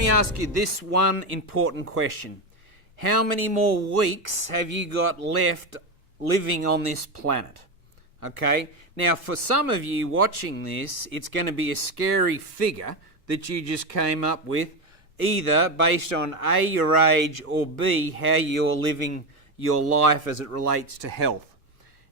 me ask you this one important question. How many more weeks have you got left living on this planet? Okay, now for some of you watching this, it's going to be a scary figure that you just came up with, either based on A, your age, or B, how you're living your life as it relates to health.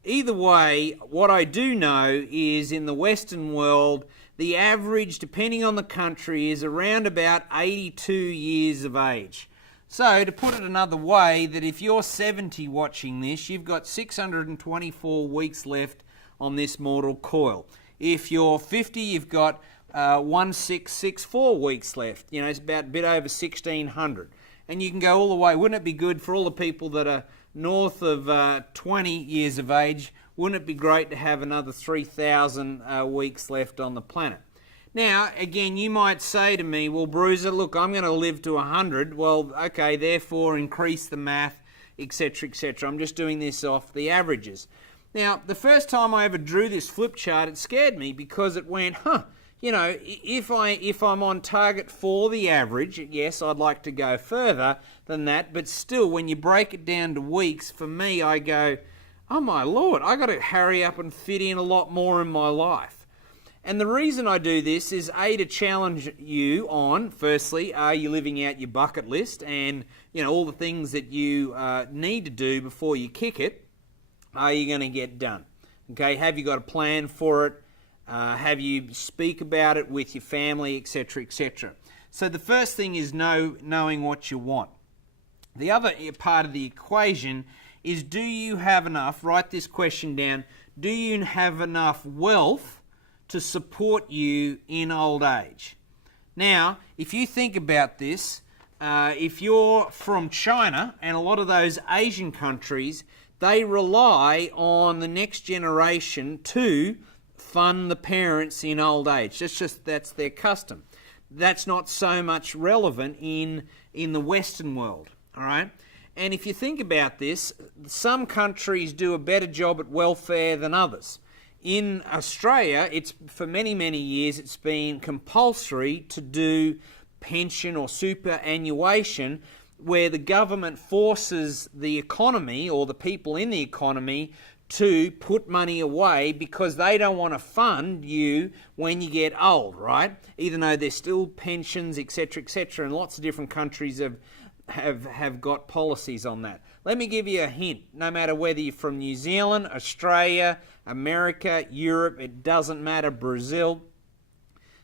Either way, what I do know is in the Western world, the average, depending on the country, is around about 82 years of age. So, to put it another way, that if you're 70 watching this, you've got 624 weeks left on this mortal coil. If you're 50, you've got 1664 weeks left. You know, it's about a bit over 1,600. And you can go all the way. Wouldn't it be good for all the people that are north of 20 years of age? Wouldn't it be great to have another 3,000 weeks left on the planet? Now, again, you might say to me, well, Bruiser, look, I'm going to live to 100. Well, okay, therefore increase the math, etc., etc. I'm just doing this off the averages. Now, the first time I ever drew this flip chart, it scared me because it went, you know, if I'm on target for the average, yes, I'd like to go further than that, but still, when you break it down to weeks, for me, I go, oh my Lord, I got to hurry up and fit in a lot more in my life. And the reason I do this is A, to challenge you on, firstly, are you living out your bucket list and, you know, all the things that you need to do before you kick it, are you going to get done? Okay, have you got a plan for it? Have you speak about it with your family, etc., etc. So the first thing is knowing what you want. The other part of the equation is, do you have enough, write this question down, do you have enough wealth to support you in old age? Now, if you think about this, if you're from China and a lot of those Asian countries, they rely on the next generation to fund the parents in old age. That's their custom. That's not so much relevant in the Western world, all right? And if you think about this, some countries do a better job at welfare than others. In Australia, it's for many, many years, it's been compulsory to do pension or superannuation, where the government forces the economy or the people in the economy to put money away because they don't want to fund you when you get old, right? Even though there's still pensions, etc., etc., and lots of different countries have got policies on that. Let me give you a hint. No matter whether you're from New Zealand, Australia, America, Europe, it doesn't matter, Brazil,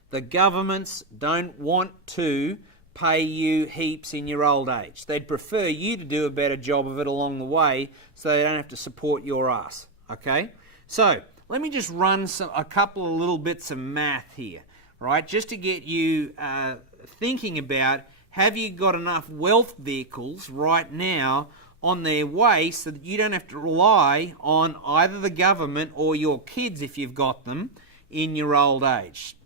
the governments don't want to pay you heaps in your old age. They'd prefer you to do a better job of it along the way so they don't have to support your ass, okay? So, let me just run a couple of little bits of math here, right? Just to get you thinking about, have you got enough wealth vehicles right now on their way so that you don't have to rely on either the government or your kids, if you've got them, in your old age?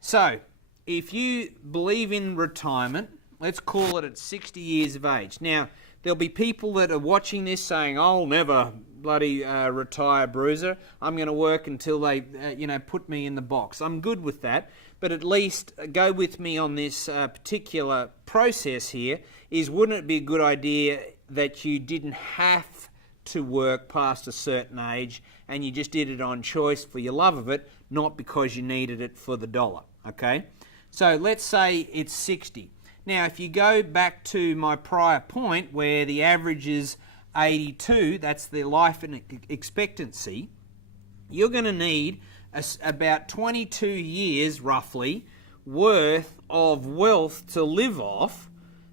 So, if you believe in retirement, let's call it at 60 years of age. Now, there'll be people that are watching this saying, I'll never bloody retire, Bruiser. I'm going to work until they, put me in the box. I'm good with that, but at least go with me on this particular process here, is wouldn't it be a good idea that you didn't have to work past a certain age and you just did it on choice for your love of it, not because you needed it for the dollar, okay? So let's say it's 60. Now, if you go back to my prior point where the average is 82, that's the life expectancy, you're going to need about 22 years, roughly, worth of wealth to live off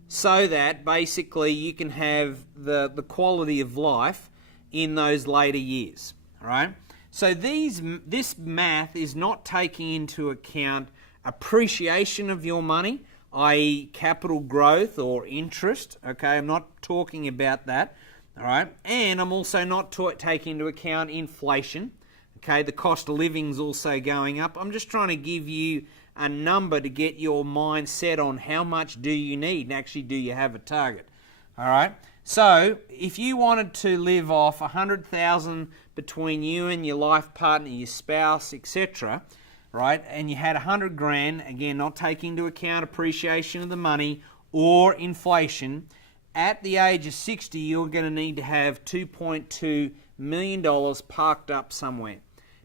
so that basically you can have the quality of life in those later years, all right? So this math is not taking into account appreciation of your money, i.e. capital growth or interest, okay? I'm not talking about that, all right? And I'm also not taking into account inflation, okay? The cost of living's also going up. I'm just trying to give you a number to get your mind set on how much do you need and actually do you have a target, all right? So if you wanted to live off $100,000 between you and your life partner, your spouse, etc., right, and you had 100 grand, again, not taking into account appreciation of the money or inflation, at the age of 60, you're going to need to have $2.2 million parked up somewhere.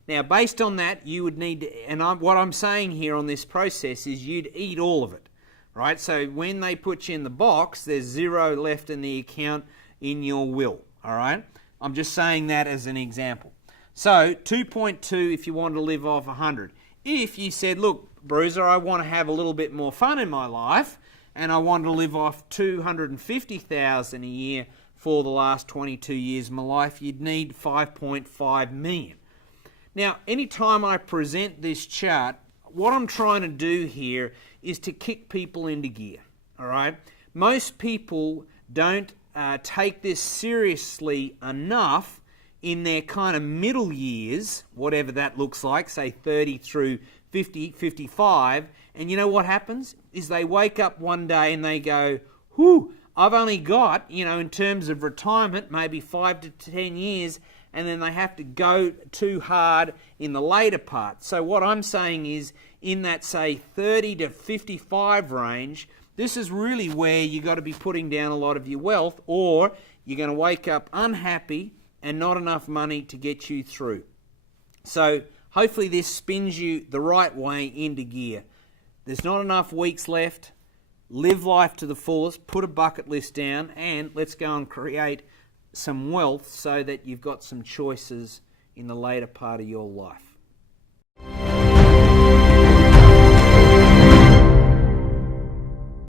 Now, based on that, you would need to, and what I'm saying here on this process is you'd eat all of it, right? So when they put you in the box, there's zero left in the account in your will, all right? I'm just saying that as an example. So 2.2 if you want to live off 100. If you said, look, Bruiser, I want to have a little bit more fun in my life, and I want to live off $250,000 a year for the last 22 years of my life, you'd need 5.5 million. Now, anytime I present this chart, what I'm trying to do here is to kick people into gear, all right? Most people don't take this seriously enough in their kind of middle years, whatever that looks like, say 30 through 50, 55, and you know what happens? Is they wake up one day and they go, whew, I've only got, in terms of retirement, maybe 5 to 10 years, and then they have to go too hard in the later part. So what I'm saying is, in that, say, 30 to 55 range, this is really where you got to be putting down a lot of your wealth, or you're going to wake up unhappy and not enough money to get you through. So hopefully this spins you the right way into gear. There's not enough weeks left. Live life to the fullest, put a bucket list down, and let's go and create some wealth so that you've got some choices in the later part of your life.